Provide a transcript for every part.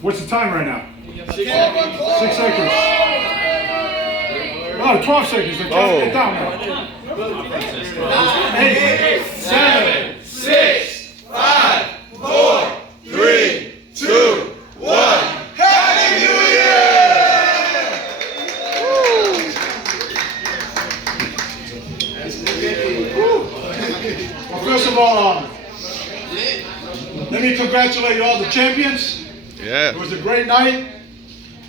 What's the time right now? 6 seconds. Oh, 12 seconds. They can't get down now. 8, 7, 6, 5, 4, 3, 2, 1. Happy New Year! Well, first of all, let me congratulate all the champions. Yeah. It was a great night.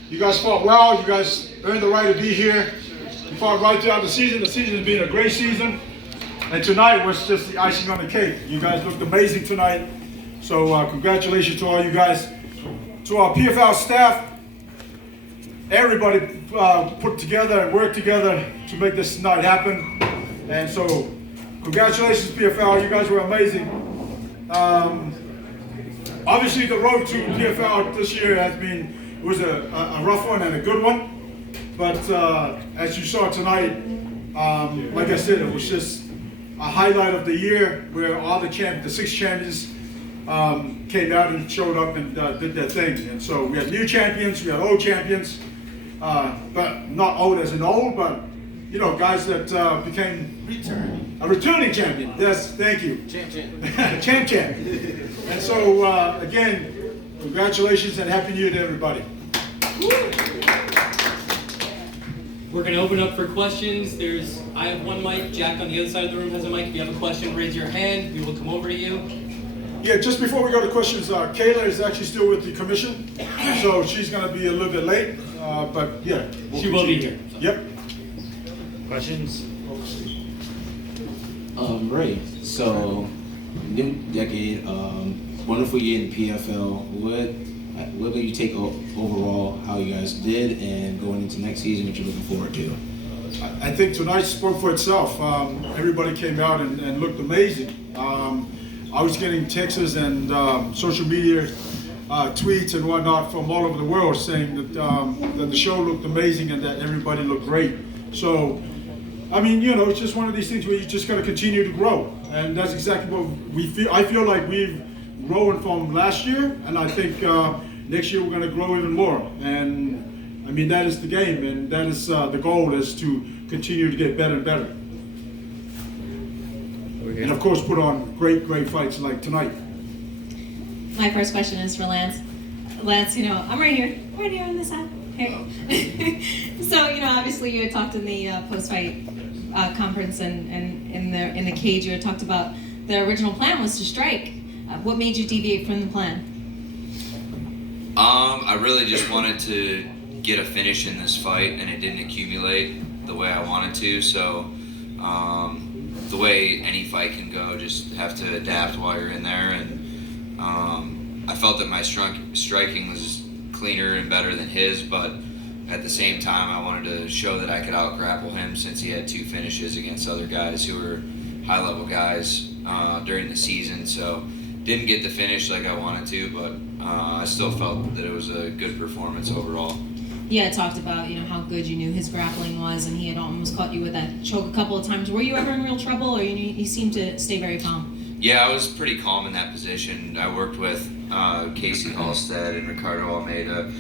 You guys fought well. You guys earned the right to be here. You fought right throughout the season. The season has been a great season. And tonight was just the icing on the cake. You guys looked amazing tonight. So congratulations to all you guys. To our PFL staff, everybody put together and worked together to make this night happen. And so congratulations PFL. You guys were amazing. Obviously, the road to PFL this year was a rough one and a good one. But as you saw tonight, like I said, it was just a highlight of the year where all the 6 champions came out and showed up and did their thing. And so we had new champions, we had old champions, but not old as in old, but you know, guys that became a returning champion. Yes, thank you. Champ. And so, again, congratulations and Happy New Year to everybody. We're going to open up for questions. I have one mic. Jack on the other side of the room has a mic. If you have a question, raise your hand. We will come over to you. Yeah, just before we go to questions, Kayla is actually still with the commission, so she's going to be a little bit late, but yeah. She will be here. So. Yep. Questions? Ray, so new decade, wonderful year in the PFL. What will you take overall how you guys did and going into next season, what you're looking forward to? I think tonight spoke for itself. Everybody came out and looked amazing. I was getting texts and social media tweets and whatnot from all over the world saying that the show looked amazing and that everybody looked great. So, I mean, you know, it's just one of these things where you just got to continue to grow, and that's exactly what we feel. I feel like we've grown from last year, and I think next year we're going to grow even more. And I mean, that is the game, and that is the goal, is to continue to get better and better. Okay. And of course, put on great fights like tonight. My first question is for Lance. Lance, you know, I'm right here on this side. Here. So, you know, obviously you had talked in the post-fight conference and in the cage, you had talked about the original plan was to strike. What made you deviate from the plan? I really just wanted to get a finish in this fight, and it didn't accumulate the way I wanted to. So the way any fight can go, just have to adapt while you're in there. And I felt that my striking was cleaner and better than his, but at the same time I wanted to show that I could out-grapple him, since he had 2 finishes against other guys who were high-level guys during the season. So didn't get the finish like I wanted to, but I still felt that it was a good performance overall. Yeah, talked about, you know, how good you knew his grappling was, and he had almost caught you with that choke a couple of times. Were you ever in real trouble, or you seemed to stay very calm? Yeah, I was pretty calm in that position. I worked with Casey Halstead and Ricardo Almeida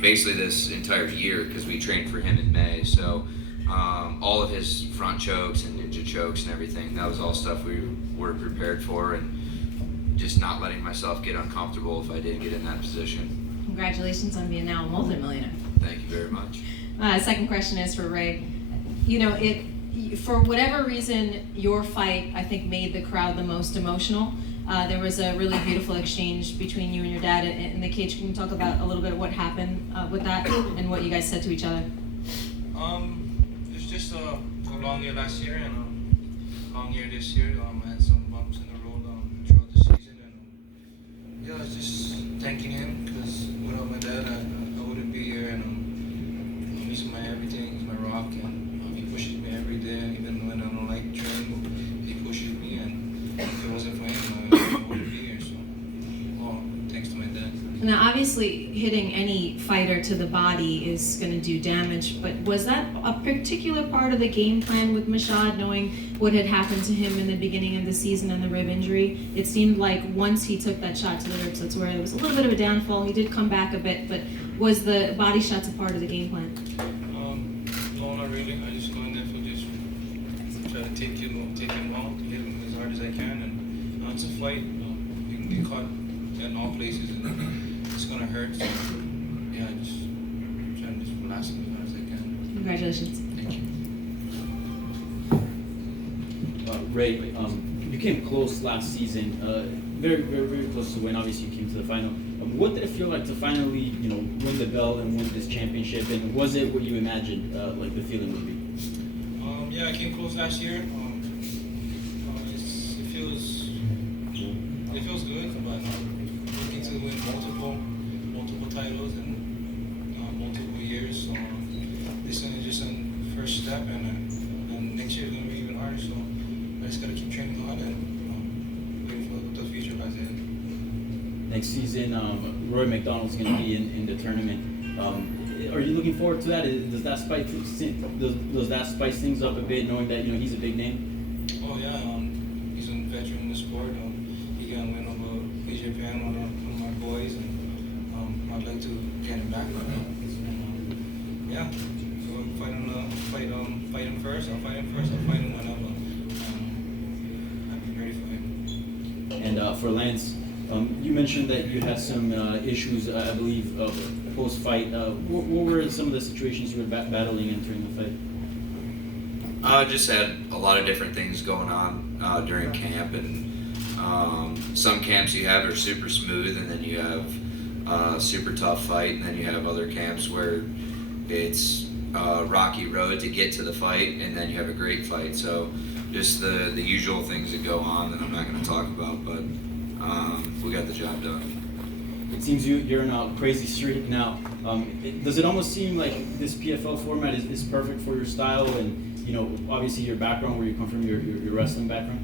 basically this entire year, because we trained for him in May. So all of his front chokes and ninja chokes and everything, that was all stuff we were prepared for, and just not letting myself get uncomfortable if I did get in that position. Congratulations on being now a multi-millionaire. Thank you very much. Second question is for Ray. You know, for whatever reason, your fight, I think, made the crowd the most emotional. There was a really beautiful exchange between you and your dad in the cage. Can you talk about a little bit of what happened with that and what you guys said to each other? It's just a long year last year and a long year this year. I had some bumps in the road throughout the season, and yeah, I was just thanking him, because without my dad, I wouldn't be here. And he's my everything, he's my rock, and he pushes me every day, even when I don't like training. He pushes me, and if it wasn't for him, I wouldn't be here. So, thanks to my dad. Now, obviously, hitting any fighter to the body is going to do damage, but was that a particular part of the game plan with Mashad, knowing what had happened to him in the beginning of the season and the rib injury? It seemed like once he took that shot to the ribs, that's where there was a little bit of a downfall. He did come back a bit, but was the body shots a part of the game plan? No, not really. I just go in there for just try to take him out, hit him as hard as I can, and it's a fight. You can get caught in all places, and it's gonna hurt. So yeah, I just try to just blast him as hard as I can. Congratulations. Thank you. Ray, you came close last season, very, very, very close to win. Obviously, you came to the final. What did it feel like to finally, win the belt and win this championship? And was it what you imagined, like the feeling would be? Yeah, I came close last year. It feels good, but looking to win multiple titles in multiple years. So this is just a first step, and next year is going to be even harder. So I just got to keep training hard and waiting for what the future lies ahead. Next season, Roy McDonald's going to be in the tournament. Are you looking forward to that? Does that spice things up a bit, knowing that he's a big name? Oh yeah, he's a veteran in the sport. He got a win over PJ Pan, one of my boys, and I'd like to get him back. Yeah, so I'll fight him first. I'll fight him whenever. I'll be ready for him. And for Lance, you mentioned that you had some issues, I believe, post-fight. What were some of the situations you were battling in during the fight? I just had a lot of different things going on during camp, and some camps you have are super smooth, and then you have a super tough fight, and then you have other camps where it's a rocky road to get to the fight, and then you have a great fight. So just the usual things that go on that I'm not going to talk about, but we got the job done. It seems you're in a crazy streak now. Does it almost seem like this PFL format is perfect for your style and, obviously your background, where you come from, your wrestling background?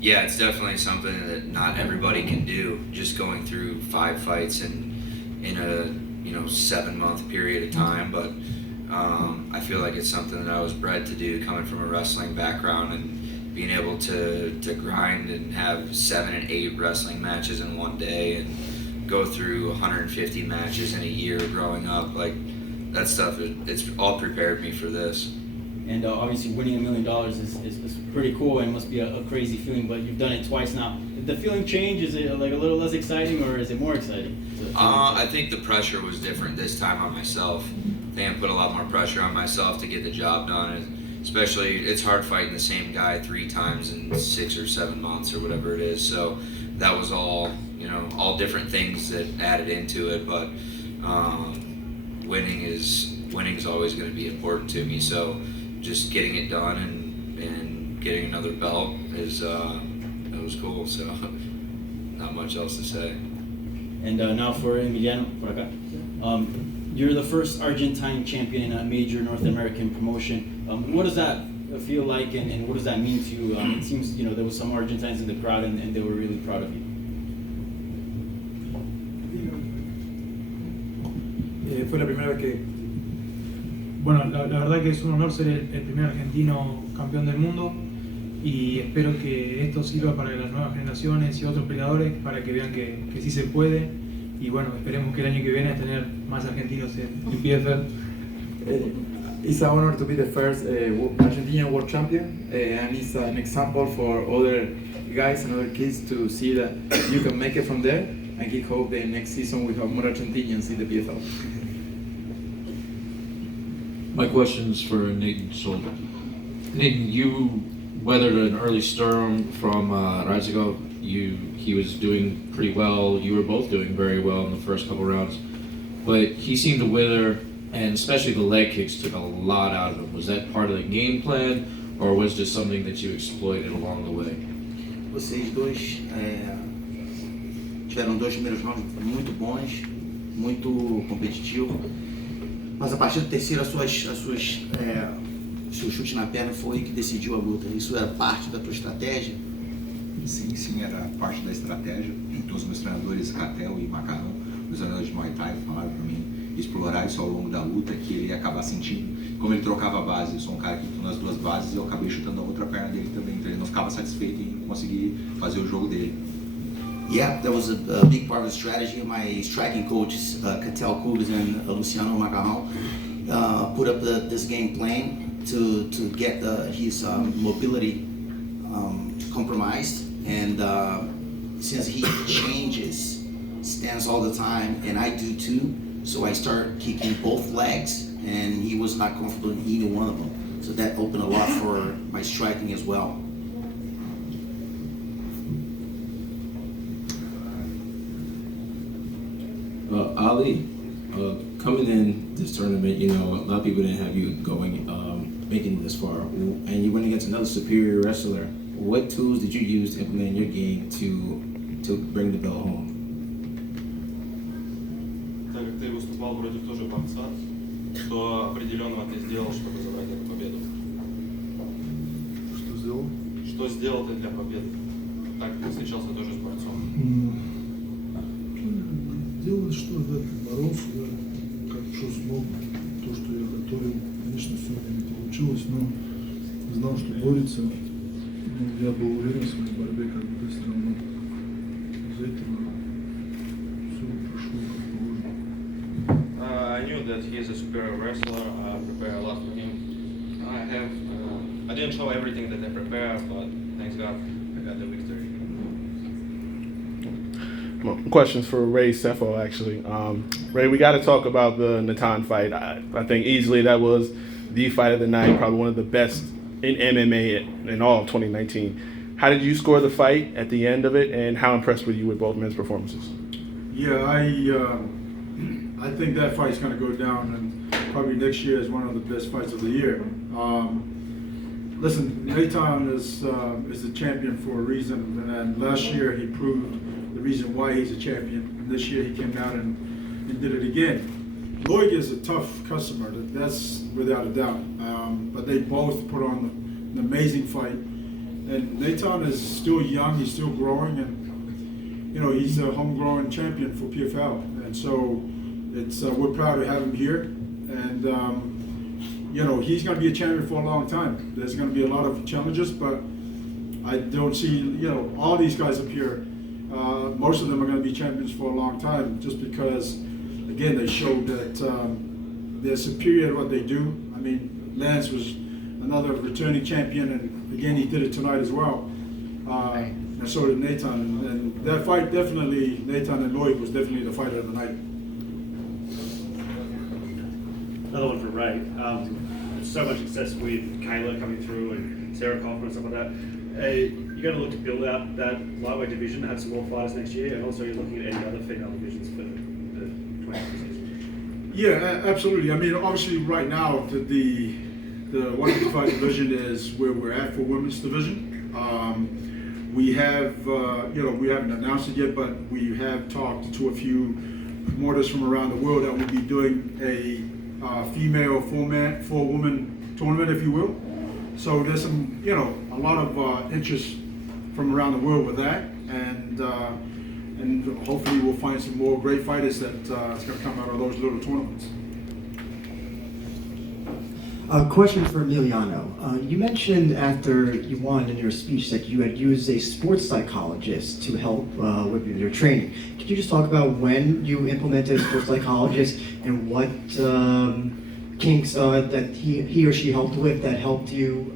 Yeah, it's definitely something that not everybody can do, just going through 5 fights in a 7-month period of time. But I feel like it's something that I was bred to do, coming from a wrestling background and being able to grind and have 7 and 8 wrestling matches in one day and go through 150 matches in a year growing up. Like, that stuff, it's all prepared me for this. And obviously winning $1 million is pretty cool and must be a crazy feeling, but you've done it twice now. Did the feeling change? Is it like a little less exciting, or is it more exciting? I think the pressure was different this time on myself. I think I put a lot more pressure on myself to get the job done. And especially, it's hard fighting the same guy 3 times in 6 or 7 months or whatever it is. So that was all, all different things that added into it. But winning is always going to be important to me. So just getting it done and getting another belt that was cool. So not much else to say. And now for Emiliano, por acá. You're the first Argentine champion in a major North American promotion. What does that feel like, and what does that mean to you? It seems there was some Argentines in the crowd, and they were really proud of you. Fue la primera vez que, bueno, la verdad que es un honor ser el primer argentino campeón del mundo, y espero que esto sirva para las nuevas generaciones y otros peleadores para que vean que sí se puede, y bueno, esperemos que el año que viene tener más argentinos en PFL. It's an honor to be the first Argentinian world champion, and it's an example for other guys and other kids to see that you can make it from there, and he hope the next season we have more Argentinians in the PFL. My question's for Nathan Solder. Nathan, you weathered an early storm from Razigo. He was doing pretty well. You were both doing very well in the first couple rounds, but he seemed to wither, and especially the leg kicks took a lot out of him. Was that part of the game plan, or was just something that you exploited along the way? Vocês dois tiveram 2 primeiros rounds muito bons, muito competitivos, mas a partir do terceiro seu chute na perna foi que decidiu a luta. Isso era parte da tua estratégia? Sim, era parte da estratégia. Todos os meus treinadores, Catel e Macarrão, os treinadores explorar isso ao longo da luta, que ele ia acabar sentindo. Como ele trocava a base, eu sou um cara que tô nas duas bases e eu acabei chutando a outra perna dele também, então ele não ficava satisfeito em conseguir fazer o jogo dele. Yeah, that was a big part of the strategy. My striking coaches, Catel Cugas and Luciano Macarrão, put up this game plan to get his mobility compromised. And since he changes stance all the time, and I do too, so I start kicking both legs, and he was not comfortable in either one of them. So that opened a lot for my striking as well. Ali, coming in this tournament, you know, a lot of people didn't have you going, making it this far, and you went against another superior wrestler. What tools did you use to implement in your game to bring the belt home? Так как ты выступал против тоже борца, что определенного ты сделал, чтобы забрать эту победу? Что сделал? Что сделал ты для победы? Так как ты встречался тоже с борцом. Делал, что боролся, да, как что смог, то, что я готовил. Конечно, сегодня не получилось, но знал, что борется. Ну, я был уверен в своей борьбе, как бы все равно. Из-за этого все прошло как положено. I knew that he is a superior wrestler. I prepared a lot for him. I didn't show everything that I prepared, but thanks God, I got the victory. Questions for Ray Sefo, actually. Ray, we got to talk about the Natan fight. I think easily that was the fight of the night, probably one of the best in MMA in all of 2019. How did you score the fight at the end of it, and how impressed were you with both men's performances? Yeah, I think that fight's going to go down and probably next year as one of the best fights of the year. Listen, Natan is a champion for a reason, and last year he proved the reason why he's a champion. And this year he came out and did it again. Lloyd is a tough customer, that's without a doubt. But they both put on an amazing fight. And Natan is still young, he's still growing, and you know he's a homegrown champion for PFL. And so it's we're proud to have him here. And you know he's going to be a champion for a long time. There's going to be a lot of challenges, but I don't see all these guys up here. Most of them are going to be champions for a long time, just because, again, they showed that they're superior at what they do. I mean, Lance was another returning champion, and again, he did it tonight as well. And so did Natan. And that fight, definitely, Natan and Lloyd was definitely the fight of the night. Another one for Ray. So much success with Kayla coming through and Sarah Kaufman and stuff like that. You're going to look to build out that lightweight division, have some more fighters next year, and also you're looking at any other female divisions for the 2020 season. Yeah, absolutely. I mean, obviously, right now the 155 division is where we're at for women's division. We have, we haven't announced it yet, but we have talked to a few promoters from around the world that will be doing a female four-woman tournament, if you will. So there's some, a lot of interest from around the world with that, and hopefully we'll find some more great fighters that's going to come out of those little tournaments. A question for Emiliano. You mentioned after you won in your speech that you had used a sports psychologist to help with your training. Could you just talk about when you implemented a sports psychologist and what kinks that he or she helped with that helped you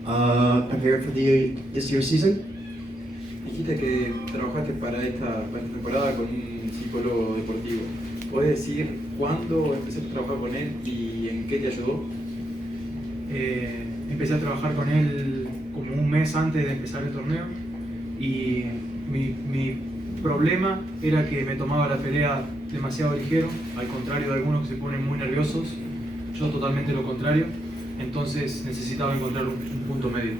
prepare for this year's season? Dijiste que trabajaste para esta temporada con un psicólogo deportivo. ¿Puedes decir cuándo empezaste a trabajar con él y en qué te ayudó? Empecé a trabajar con él como un mes antes de empezar el torneo y mi problema era que me tomaba la pelea demasiado ligero, al contrario de algunos que se ponen muy nerviosos. Yo totalmente lo contrario, entonces necesitaba encontrar un punto medio.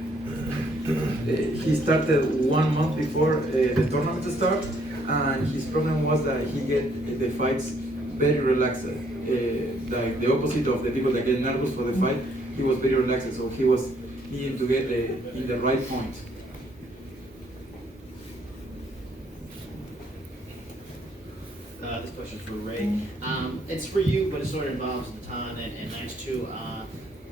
He started 1 month before the tournament to start, and his problem was that he get the fights very relaxed. Like the opposite of the people that get nervous for the fight, he was very relaxed, so he was needing to get in the right point. This question for Ray. It's for you, but it sort of involves Natan and Lance too.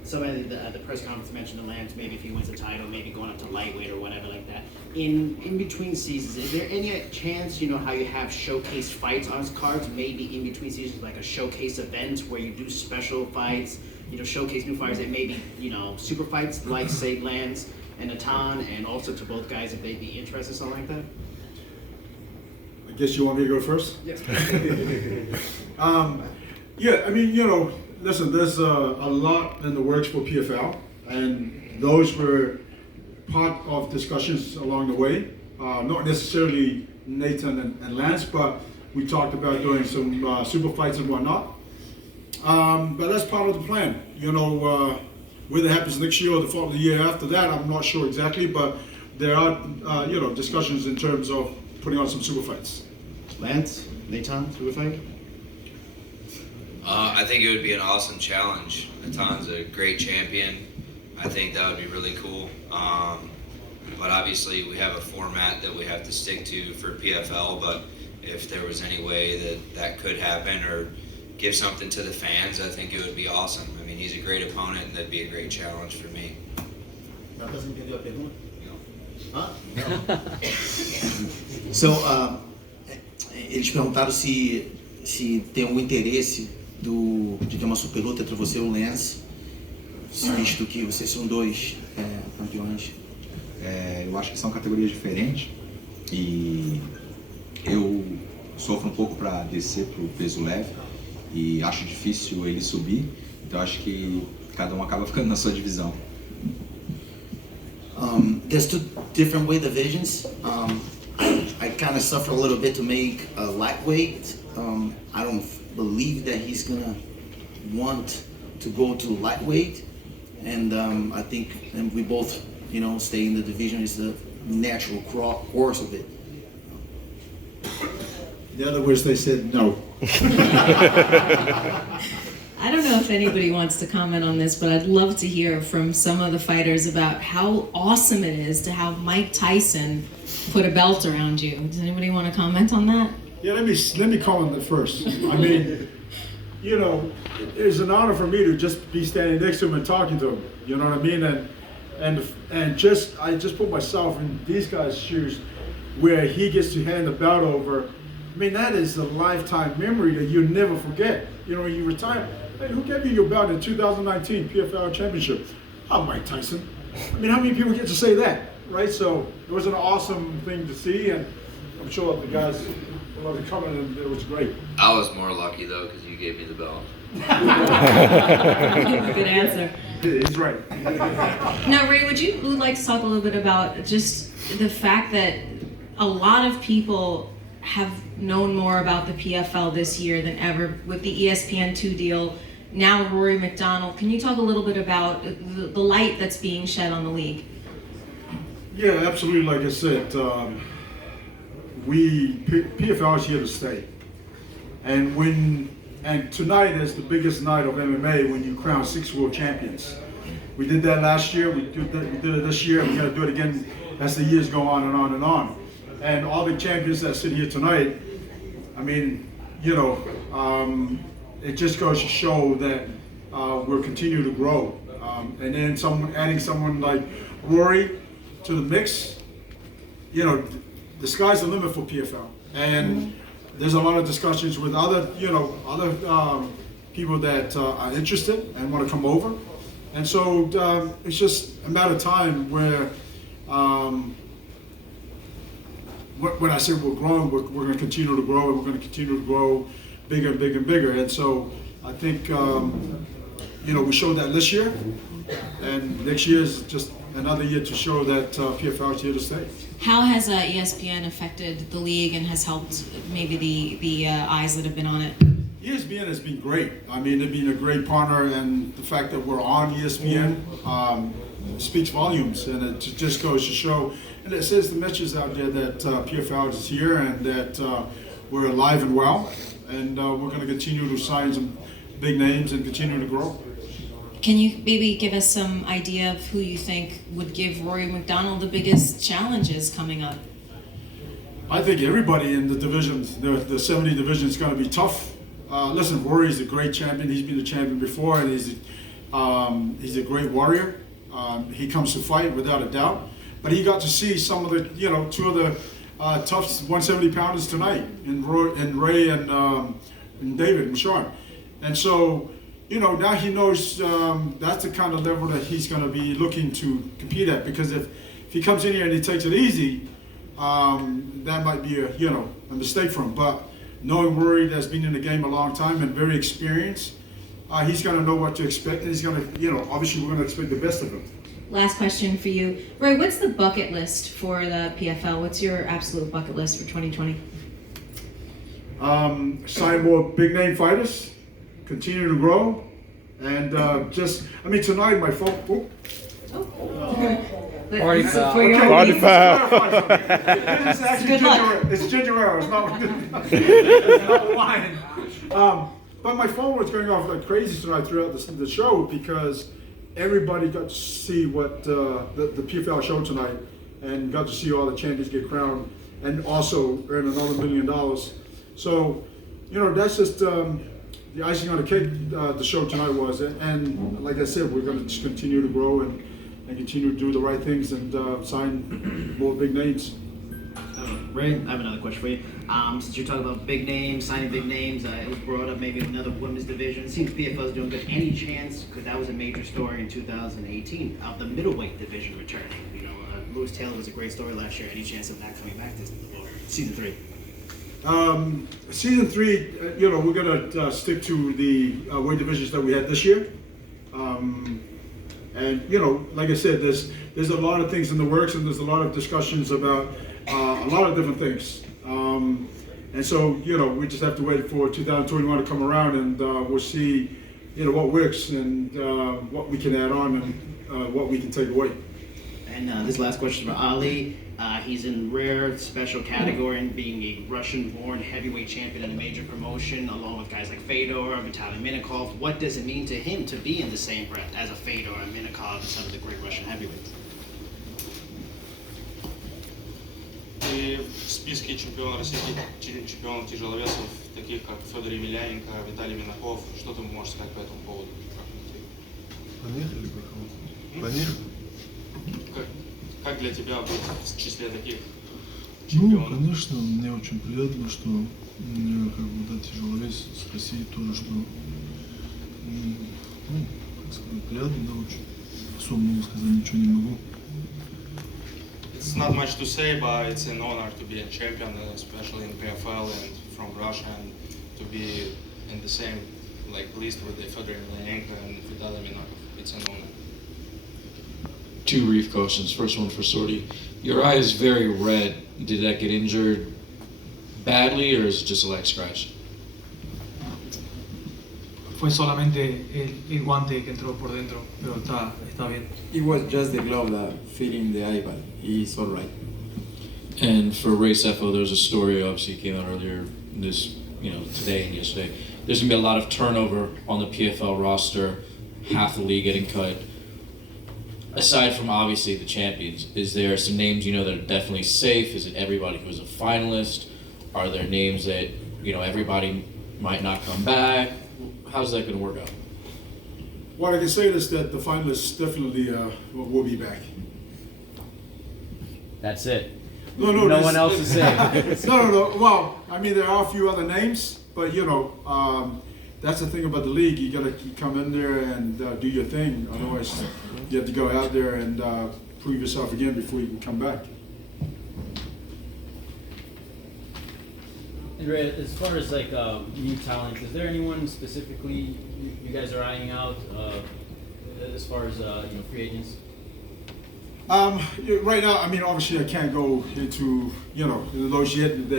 Somebody at the press conference mentioned to Lance maybe if he wins the title, maybe going up to lightweight or whatever like that. In between seasons, is there any chance, how you have showcase fights on cards, maybe in between seasons, like a showcase event where you do special fights, showcase new fighters that maybe, super fights like say Lance and Natan, and also to both guys if they'd be interested, something like that? I guess you want me to go first? Yes. Yeah, I mean, listen, there's a lot in the works for PFL, and those were part of discussions along the way. Not necessarily Nathan and Lance, but we talked about doing some super fights and whatnot. But that's part of the plan. Whether it happens next year or the year after that, I'm not sure exactly, but there are, discussions in terms of putting on some super fights. Lance, Nathan, super fight? I think it would be an awesome challenge. Natan's a great champion. I think that would be really cool. But obviously we have a format that we have to stick to for PFL, but if there was any way that could happen or give something to the fans, I think it would be awesome. I mean, he's a great opponent and that'd be a great challenge for me. So, eles perguntaram se tem algum interesse de ter uma super luta entre você e o Lance, visto que vocês são dois campeões. Eu acho que são categorias diferentes e eu sofro um pouco para descer pro peso leve e acho difícil ele subir, então acho que cada um acaba ficando na sua divisão. There's two different weight divisions. I kind of suffer a little bit to make a lightweight. I don't believe that he's gonna want to go to lightweight, and I think we both, stay in the division is the natural course of it. In other words, they said no. I don't know if anybody wants to comment on this, but I'd love to hear from some of the fighters about how awesome it is to have Mike Tyson put a belt around you. Does anybody want to comment on that? Yeah, let me comment it first. I mean, it's an honor for me to just be standing next to him and talking to him. You know what I mean? And I just put myself in these guys' shoes, where he gets to hand the belt over. I mean, that is a lifetime memory that you'll never forget. When you retire, hey, who gave you your belt in 2019 PFL Championship? Oh, Mike Tyson. I mean, how many people get to say that, right? So it was an awesome thing to see, and I'm sure the guys will love to come in, and it was great. I was more lucky though because you gave me the belt. Good answer. He's right. Now, Ray, would you like to talk a little bit about just the fact that a lot of people have known more about the PFL this year than ever with the ESPN2 deal. Now Rory McDonald, can you talk a little bit about the light that's being shed on the league? Yeah, absolutely. Like I said, PFL is here to stay, and tonight is the biggest night of MMA when you crown 6 world champions. We did that last year. We did it this year. We're gonna do it again as the years go on and on and on. And all the champions that sit here tonight, I mean, it just goes to show that we'll continue to grow. And then adding someone like Rory to the mix, the sky's the limit for PFL. And there's a lot of discussions with other people that are interested and want to come over. And so it's just a matter of time where, when I say we're growing, we're going to continue to grow, and we're going to continue to grow bigger and bigger and bigger. And so I think, we showed that this year, and next year is just another year to show that PFL is here to stay. How has ESPN affected the league and has helped maybe the eyes that have been on it? ESPN has been great. I mean, they've been a great partner, and the fact that we're on ESPN speaks volumes, and it just goes to show, and it says the message out there that PFL is here and that we're alive and well, and we're going to continue to sign some big names and continue to grow. Can you maybe give us some idea of who you think would give Rory McDonald the biggest challenges coming up? I think everybody in the divisions, the 70 division, is going to be tough. Listen, Rory's a great champion. He's been a champion before, and he's a great warrior. He comes to fight without a doubt. But he got to see some of the, two of the tough 170 pounders tonight, in Ray and David and Sean. And so, now he knows that's the kind of level that he's going to be looking to compete at. Because if he comes in here and he takes it easy, that might be a mistake for him. But knowing Rory, that's been in the game a long time and very experienced, he's going to know what to expect, and he's going to, obviously we're going to expect the best of him. Last question for you. Roy, what's the bucket list for the PFL? What's your absolute bucket list for 2020? Sign more big name fighters, continue to grow, and tonight my phone. Party foul. Party foul. This is actually it's ginger ale. It's not wine. But my phone was going off like crazy tonight throughout the show because everybody got to see what the PFL show tonight and got to see all the champions get crowned and also earn another $1 million. So, that's just the icing on the cake the show tonight was. And like I said, we're going to just continue to grow and continue to do the right things and sign more big names. Ray, I have another question for you. Since you're talking about big names, signing big names, it was brought up maybe another women's division. It seems PFL is doing good. Any chance, because that was a major story in 2018, of the middleweight division returning? Lewis Taylor was a great story last year. Any chance of that coming back this season 3? Season 3, we're going to stick to the weight divisions that we had this year. And like I said, there's a lot of things in the works, and there's a lot of discussions about a lot of different things. And so, we just have to wait for 2021 to come around, and we'll see, what works and what we can add on and what we can take away. And this last question for Ali. He's in rare special category in being a Russian-born heavyweight champion in a major promotion, along with guys like Fedor, Vitaly Minakov. What does it mean to him to be in the same breath as a Fedor and Minakov and some of the great Russian heavyweights? И в списке российских чемпионов тяжеловесов, таких как Федор Емельяненко, Виталий Минаков, что ты можешь сказать по этому поводу? Поехали, пока. Поехали. Как для тебя быть в числе таких чемпионов? Конечно, мне очень приятно, что тяжеловес с Россией тоже, что приятно, да, очень. Особо много сказать ничего не могу. It's not much to say, but it's an honor to be a champion, especially in PFL and from Russia, and to be in the same list with the Fedor Emelianenko and Vitaly Minakov. It's an honor. 2 brief questions. First one for Sorty. Your eye is very red. Did that get injured badly, or is it just a leg scratch? Fue solamente el guante que entró por dentro, pero está bien. It was just the glove that fit in the eye, but he's all right. And for Ray Sefo, there's a story obviously came out earlier today and yesterday. There's gonna be a lot of turnover on the PFL roster, half the league getting cut. Aside from obviously the champions, is there some names that are definitely safe? Is it everybody who was a finalist? Are there names that everybody might not come back? How's that going to work out? What I can say is that the finalists definitely will be back. That's it. No one else to say. No. Well, there are a few other names, but that's the thing about the league. You got to come in there and do your thing. Otherwise, you have to go out there and prove yourself again before you can come back. As far as new talent, is there anyone specifically you guys are eyeing out as far as free agents? Right now, obviously I can't go into those yet.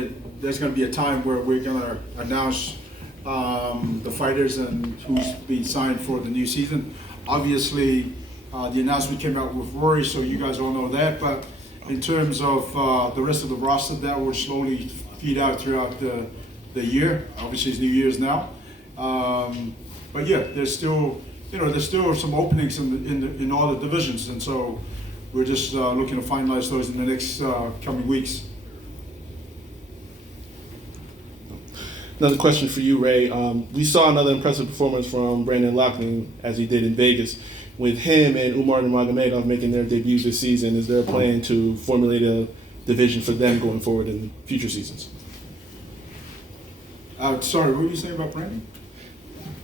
There's going to be a time where we're going to announce the fighters and who's being signed for the new season. Obviously, the announcement came out with Rory, so you guys all know that. But in terms of the rest of the roster, that will slowly feed out throughout the year. Obviously, it's New Year's now. But yeah, there's still some openings in all the divisions, and so we're just looking to finalize those in the next coming weeks. Another question for you, Ray. We saw another impressive performance from Brandon Loughnane as he did in Vegas. With him and Umar Nurmagomedov making their debuts this season, is there a plan to formulate a division for them going forward in future seasons? Sorry, what were you saying about Brandon?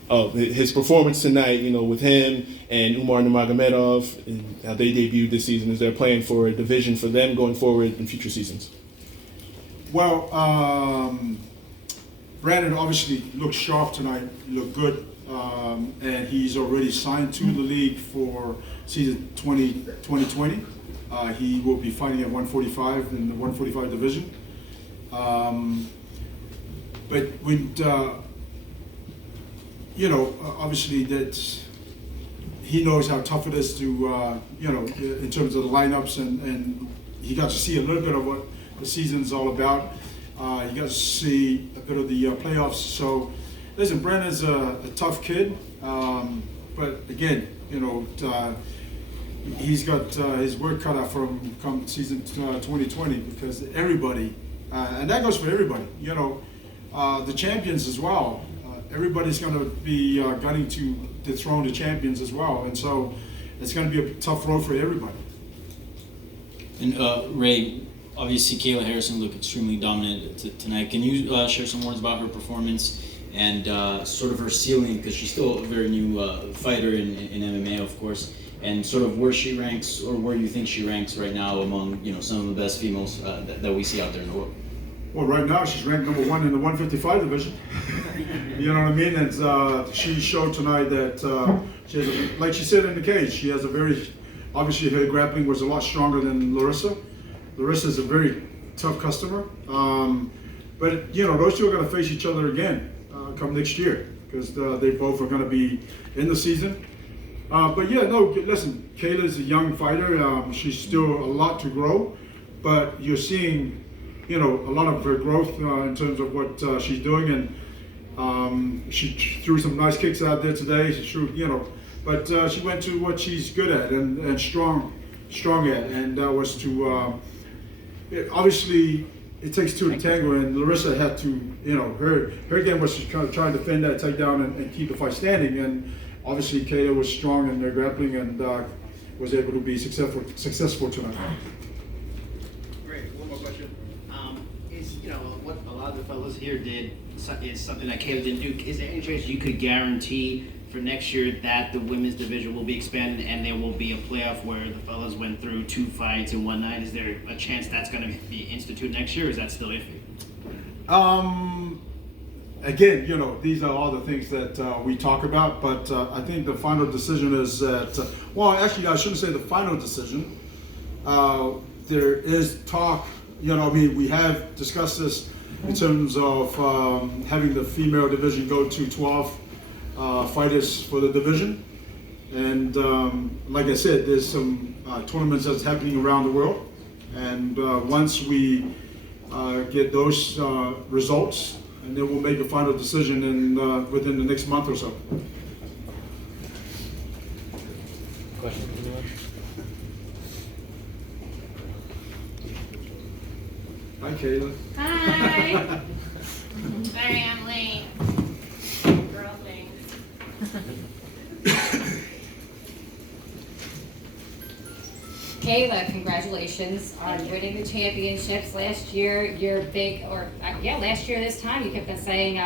Oh, his performance tonight, with him and Umar Nurmagomedov, and how they debuted this season, is there a plan for a division for them going forward in future seasons? Well, Brandon obviously looked sharp tonight, looked good, and he's already signed to the league for season 2020. He will be fighting at 145 in the 145 division. But when, obviously that he knows how tough it is to, in terms of the lineups, and he got to see a little bit of what the season's all about. You got to see a bit of the playoffs. So, listen, Brandon's a tough kid, but again, he's got his work cut out from come season 2020, because everybody, and that goes for everybody. The champions as well. Everybody's going to be gunning to dethrone the champions as well, and so it's going to be a tough road for everybody. And Ray, obviously Kayla Harrison looked extremely dominant tonight. Can you share some words about her performance and sort of her ceiling, because she's still a very new fighter in MMA, of course, and sort of where she ranks, or where you think she ranks right now among some of the best females that we see out there in the world? Well, right now she's ranked number 1 in the 155 division. You know what I mean? And she showed tonight that she has, like she said in the cage, she has a very, obviously her grappling was a lot stronger than Larissa. Larissa's a very tough customer. But, those two are going to face each other again come next year, because they both are going to be in the season. But yeah, no, listen, Kayla's a young fighter. She's still a lot to grow, but you're seeing a lot of her growth in terms of what she's doing, and she threw some nice kicks out there today. She threw, but she went to what she's good at and strong at, and that was to obviously it takes two to tango, and Larissa had to, her game was to kind of try and defend that takedown and keep the fight standing, and obviously Kayla was strong in their grappling and was able to be successful tonight. One more question. What a lot of the fellas here did is something that Kayla didn't do. Is there any chance you could guarantee for next year that the women's division will be expanded and there will be a playoff where the fellas went through 2 fights in one night? Is there a chance that's going to be instituted next year, or is that still iffy? Again, these are all the things that we talk about, but I think the final decision is that, well, actually, I shouldn't say the final decision. There is talk, we have discussed this in terms of having the female division go to 12 fighters for the division. And like I said, there's some tournaments that's happening around the world. And once we get those results, and then we'll make a final decision within the next month or so. Question from anyone? Hi, Kayla. Hi. Sorry, I'm late. Girl things. Kayla, congratulations on winning the championships last year. You're big, last year this time, you kept on saying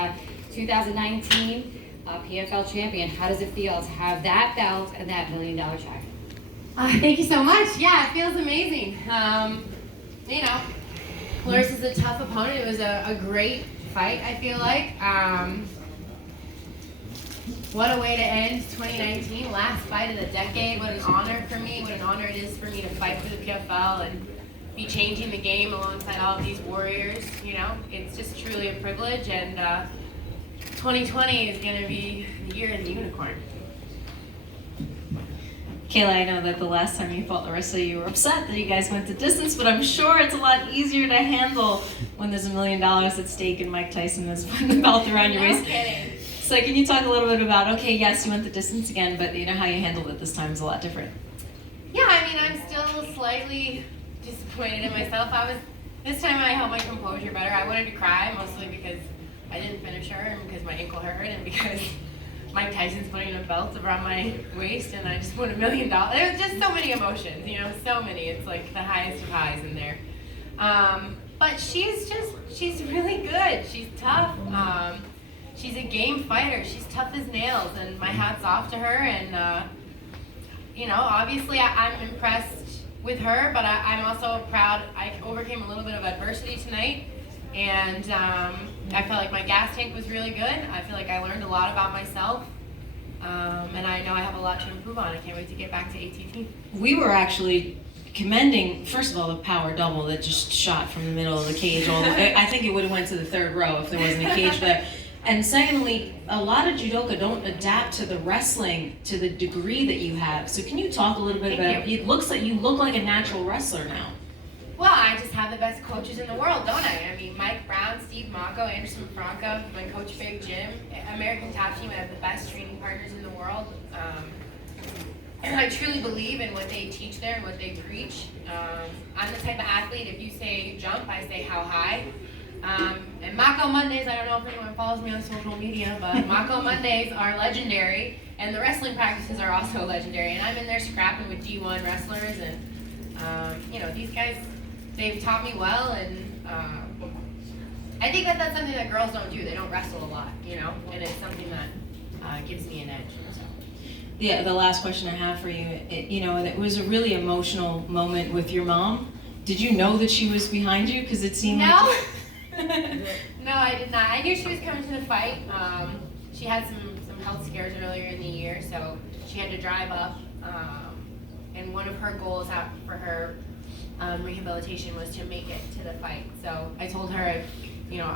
2019 PFL champion. How does it feel to have that belt and that $1 million check? Thank you so much. Yeah, it feels amazing. Larissa's a tough opponent. It was a great fight, I feel like. What a way to end 2019, last fight of the decade. What an honor for me, what an honor it is for me to fight for the PFL and be changing the game alongside all of these warriors. It's just truly a privilege, and 2020 is going to be the year of the unicorn. Kayla, I know that the last time you fought Larissa, you were upset that you guys went the distance, but I'm sure it's a lot easier to handle when there's $1 million at stake and Mike Tyson is putting the belt around your waist. Kidding. So can you talk a little bit about, okay, yes, you went the distance again, but how you handled it this time is a lot different. Yeah, I'm still slightly disappointed in myself. This time I held my composure better. I wanted to cry, mostly because I didn't finish her because my ankle hurt and because Mike Tyson's putting a belt around my waist and I just won $1 million. There was just so many emotions, you know, so many. It's like the highest of highs in there. But she's really good. She's tough. She's a game fighter. She's tough as nails, and my hat's off to her. And you know, obviously I'm impressed with her, but I'm also proud. I overcame a little bit of adversity tonight, and I felt like my gas tank was really good. I feel like I learned a lot about myself, and I know I have a lot to improve on. I can't wait to get back to ATT. We were actually commending, first of all, the power double that just shot from the middle of the cage. I think it would have went to the third row if there wasn't a cage there. And secondly, a lot of judoka don't adapt to the wrestling to the degree that you have. So can you talk a little bit about it? It looks like you look like a natural wrestler now. Well, I just have the best coaches in the world, don't I? I mean, Mike Brown, Steve Mocco, Anderson Franco, my coach Big Jim, American Top Team. I have the best training partners in the world. And I truly believe in what they teach there and what they preach. I'm the type of athlete, if you say jump, I say how high. And Mako Mondays, I don't know if anyone follows me on social media, but Mako Mondays are legendary, and the wrestling practices are also legendary. And I'm in there scrapping with D1 wrestlers, and you know, these guys, they've taught me well, and I think that that's something that girls don't do. They don't wrestle a lot, you know, and it's something that gives me an edge. So. Yeah, the last question I have for you, you know, it was a really emotional moment with your mom. Did you know that she was behind you? Because it seemed like... No, I did not. I knew she was coming to the fight. She had some health scares earlier in the year, so she had to drive up. And one of her goals out for her rehabilitation was to make it to the fight. So I told her, you know,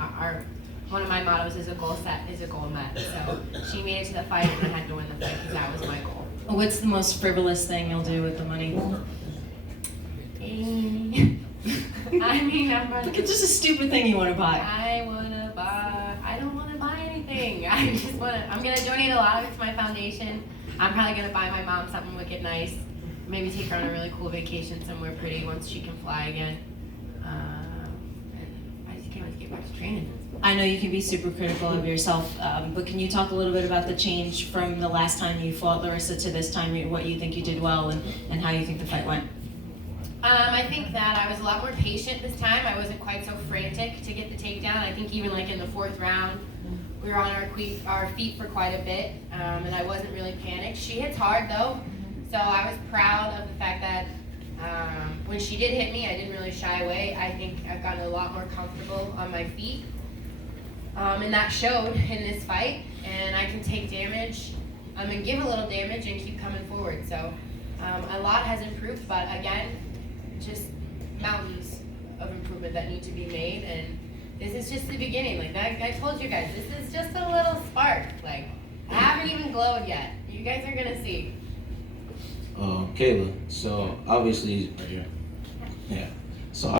one of my mottos is a goal set is a goal met. So she made it to the fight, and I had to win the fight because that was my goal. What's the most frivolous thing you'll do with the money? I mean, Look, it's just a stupid thing you want to buy. I don't want to buy anything. I'm going to donate a lot of it to my foundation. I'm probably going to buy my mom something wicked nice. Maybe take her on a really cool vacation somewhere pretty once she can fly again. I just can't wait to get back to training. I know you can be super critical of yourself, but can you talk a little bit about the change from the last time you fought Larissa to this time, what you think you did well, and how you think the fight went? I think that I was a lot more patient this time. I wasn't quite so frantic to get the takedown. I think even like in the fourth round, we were on our feet for quite a bit, and I wasn't really panicked. She hits hard though, so I was proud of the fact that when she did hit me, I didn't really shy away. I think I've gotten a lot more comfortable on my feet, and that showed in this fight. And I can take damage, and give a little damage and keep coming forward. So a lot has improved, but again, just mountains of improvement that need to be made, and this is just the beginning. Like I told you guys, this is just a little spark. Like I haven't even glowed yet. You guys are gonna see. Kayla, so obviously, yeah.